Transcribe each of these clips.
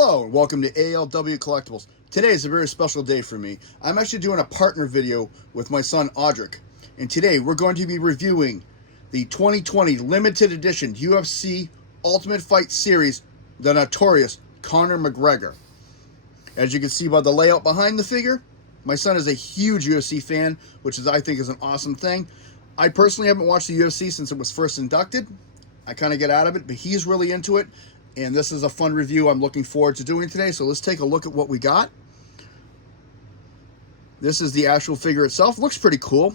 Hello and welcome to ALW Collectibles. Today is a very special day for me. I'm actually doing a partner video with my son Audric, and today we're going to be reviewing the 2020 limited edition UFC Ultimate Fight Series, the notorious Conor McGregor. As you can see by the layout behind the figure, my son is a huge UFC fan, which I think is an awesome thing. I personally haven't watched the UFC since it was first inducted. I kind of get out of it, but he's really into it. And this is a fun review I'm looking forward to doing today. So let's take a look at what we got. This is the actual figure itself. Looks pretty cool.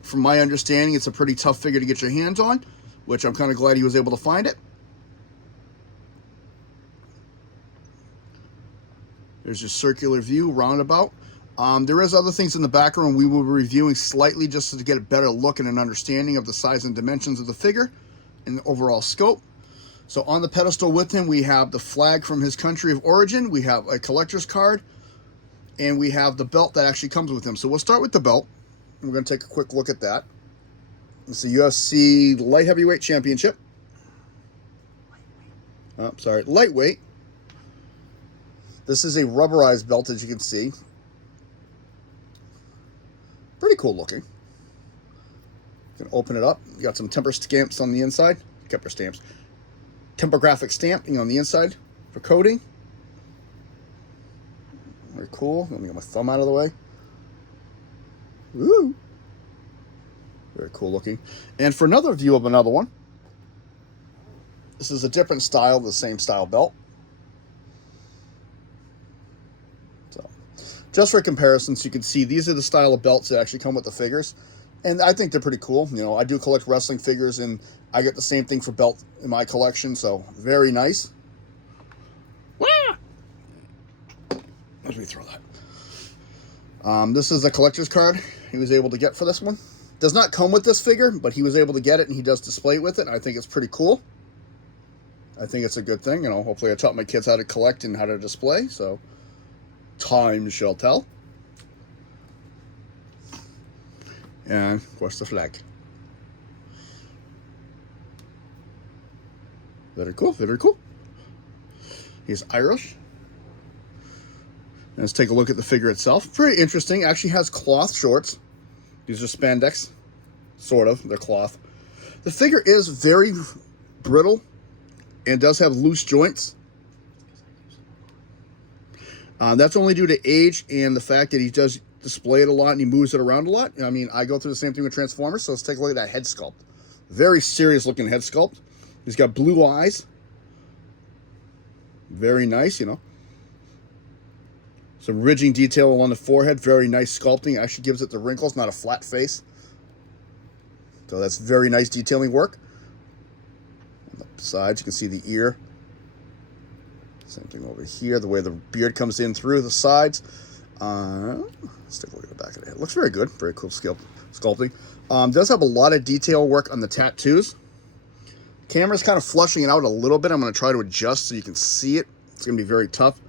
From my understanding, it's a pretty tough figure to get your hands on, which I'm kind of glad he was able to find it. There's your circular view, roundabout. There is other things in the background we will be reviewing slightly just to get a better look and an understanding of the size and dimensions of the figure and the overall scope. So on the pedestal with him, we have the flag from his country of origin, we have a collector's card, and we have the belt that actually comes with him. So we'll start with the belt. We're going to take a quick look at that. It's the UFC Light Heavyweight Championship. Lightweight. This is a rubberized belt, as you can see. Pretty cool looking. You can open it up. You got some temper stamps on the inside. Tempographic stamping on the inside for coding. Very cool. Let me get my thumb out of the way. Woo! Very cool looking. And for another view of another one, this is a different style, the same style belt. So, just for comparison, so you can see these are the style of belts that actually come with the figures. And I think they're pretty cool. You know, I do collect wrestling figures, and I get the same thing for belt in my collection, so very nice. Wah! Let me throw that. This is a collector's card he was able to get for this one. Does not come with this figure, but he was able to get it, and he does display it with it. I think it's pretty cool. I think it's a good thing. You know, hopefully I taught my kids how to collect and how to display, so time shall tell. And of course the flag. Very cool, very cool. He's Irish. Let's take a look at the figure itself. Pretty interesting. Actually has cloth shorts. These are spandex, sort of. They're cloth. The figure is very brittle and does have loose joints. That's only due to age and the fact that he does display it a lot and he moves it around a lot. I mean, I go through the same thing with Transformers, so let's take a look at that head sculpt. Very serious looking head sculpt. He's got blue eyes. Very nice, you know. Some ridging detail along the forehead. Very nice sculpting. Actually gives it the wrinkles, not a flat face. So that's very nice detailing work. On the sides, you can see the ear. Same thing over here, the way the beard comes in through the sides. Let's take a look at the back of the head. Looks very good. Very cool sculpting. Does have a lot of detail work on the tattoos. Camera's kind of flushing it out a little bit. I'm going to try to adjust so you can see it. It's going to be very tough.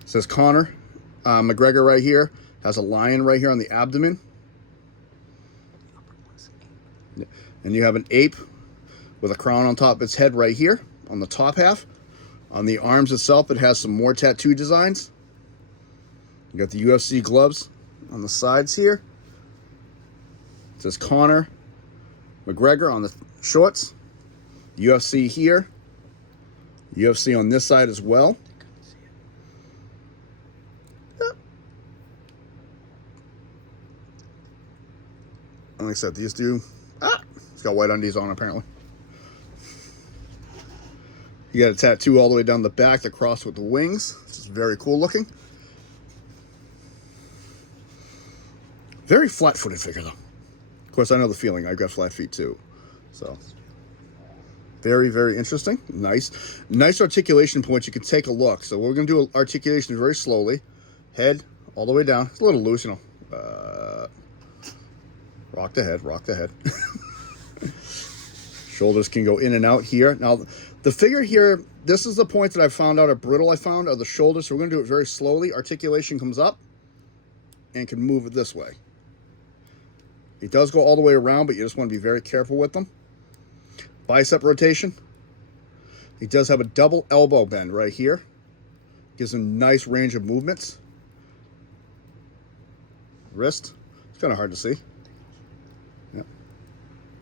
It says Conor McGregor right here. Has a lion right here on the abdomen. And you have an ape with a crown on top of its head right here on the top half. On the arms itself, it has some more tattoo designs. You got the UFC gloves on the sides here. It says Conor McGregor on the shorts. UFC here. UFC on this side as well. Yep. And like I said, these do... It's got white undies on apparently. You got a tattoo all the way down the back, the cross with the wings. This is very cool looking. Very flat-footed figure, though. Of course, I know the feeling. I've got flat feet, too. So, very, very interesting. Nice. Nice articulation points. You can take a look. So, we're going to do articulation very slowly. Head all the way down. It's a little loose, you know. Rock the head, rock the head. Shoulders can go in and out here. Now, the figure here, this is the point that I found out are brittle, are the shoulders. So we're going to do it very slowly. Articulation comes up and can move it this way. It does go all the way around, but you just want to be very careful with them. Bicep rotation. He does have a double elbow bend right here. Gives him nice range of movements. Wrist. It's kind of hard to see. Yep.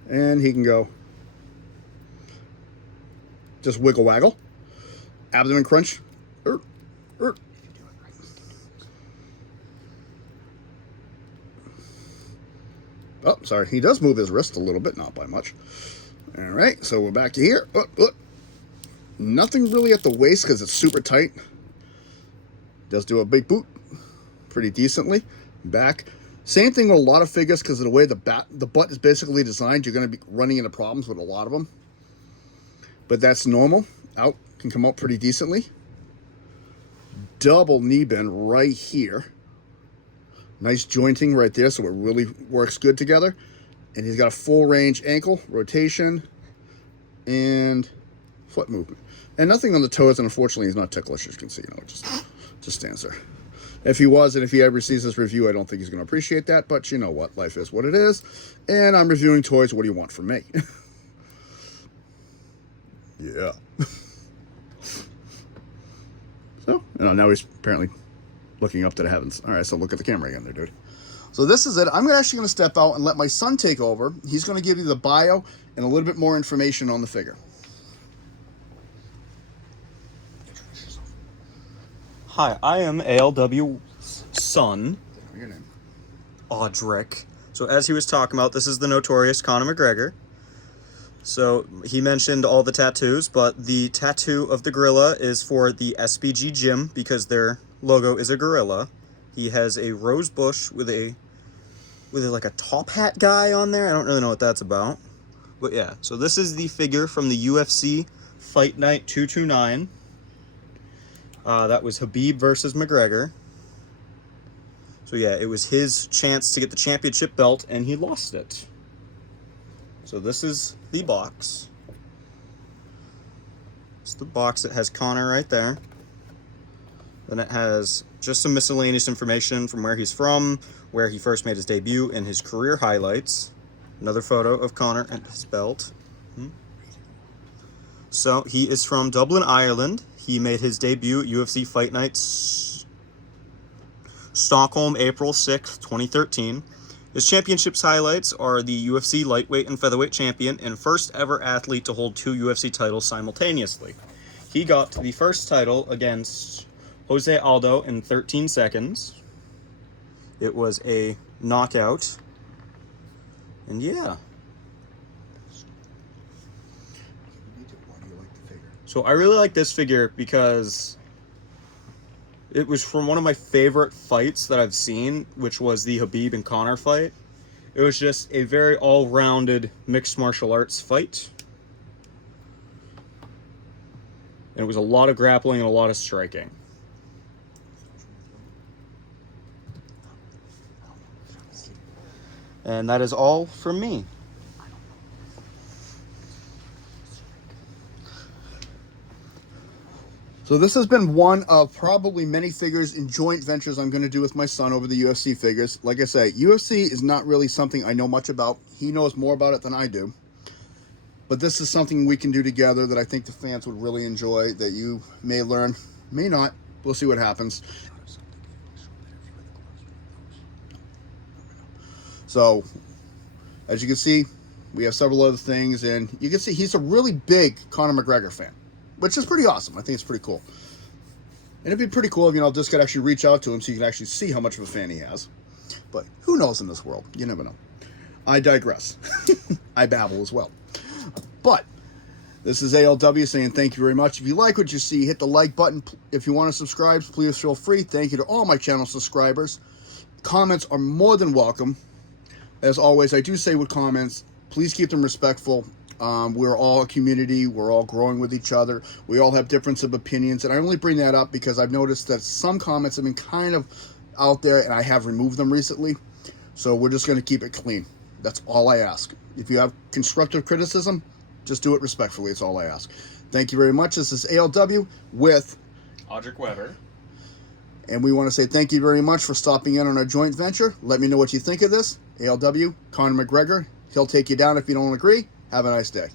And he can go just wiggle waggle. Abdomen crunch. Oh, sorry. He does move his wrist a little bit, not by much. All right, so we're back to here. Nothing really at the waist because it's super tight. Does do a big boot pretty decently. Back. Same thing with a lot of figures because of the way the butt is basically designed. You're going to be running into problems with a lot of them. But that's normal. Out can come out pretty decently. Double knee bend right here. Nice jointing right there, so it really works good together. And he's got a full range ankle, rotation, and foot movement. And nothing on the toes, and unfortunately he's not ticklish, as you can see. It just stands there. If he was, and if he ever sees this review, I don't think he's going to appreciate that, but you know what? Life is what it is. And I'm reviewing toys. What do you want from me? Yeah. So, now he's apparently looking up to the heavens. All right, so look at the camera again there, dude. So this is it. I'm actually going to step out and let my son take over. He's going to give you the bio and a little bit more information on the figure. Hi, I am ALW's son, Your name. Audric. So as he was talking about, this is the notorious Conor McGregor. So he mentioned all the tattoos, but the tattoo of the gorilla is for the SBG gym because their logo is a gorilla. He has a rose bush with like a top hat guy on there. I don't really know what that's about. But yeah, so this is the figure from the UFC Fight Night 229. That was Khabib versus McGregor. So yeah, it was his chance to get the championship belt, and he lost it. So this is the box. It's the box that has Conor right there. Then it has just some miscellaneous information from where he's from, where he first made his debut, and his career highlights. Another photo of Conor and his belt. So he is from Dublin, Ireland. He made his debut at UFC Fight Night Stockholm, April 6th, 2013. His championships highlights are the UFC lightweight and featherweight champion and first ever athlete to hold 2 UFC titles simultaneously. He got the first title against Jose Aldo in 13 seconds. It was a knockout. And yeah. So I really like this figure because it was from one of my favorite fights that I've seen, which was the Khabib and Conor fight. It was just a very all-rounded mixed martial arts fight. And it was a lot of grappling and a lot of striking. And that is all from me. So this has been one of probably many figures in joint ventures I'm going to do with my son over the UFC figures. Like I say, UFC is not really something I know much about. He knows more about it than I do. But this is something we can do together that I think the fans would really enjoy, that you may learn, may not. We'll see what happens. So, as you can see, we have several other things, and you can see he's a really big Conor McGregor fan, which is pretty awesome. I think it's pretty cool. And it'd be pretty cool if, this could actually reach out to him so you can actually see how much of a fan he has. But who knows in this world? You never know. I digress. I babble as well. But this is ALW saying thank you very much. If you like what you see, hit the like button. If you want to subscribe, please feel free. Thank you to all my channel subscribers. Comments are more than welcome. As always, I do say with comments, please keep them respectful. We're all a community. We're all growing with each other. We all have difference of opinions. And I only bring that up because I've noticed that some comments have been kind of out there, and I have removed them recently. So we're just going to keep it clean. That's all I ask. If you have constructive criticism, just do it respectfully. It's all I ask. Thank you very much. This is ALW with Audric Weber. And we want to say thank you very much for stopping in on our joint venture. Let me know what you think of this. ALW, Conor McGregor. He'll take you down if you don't agree. Have a nice day.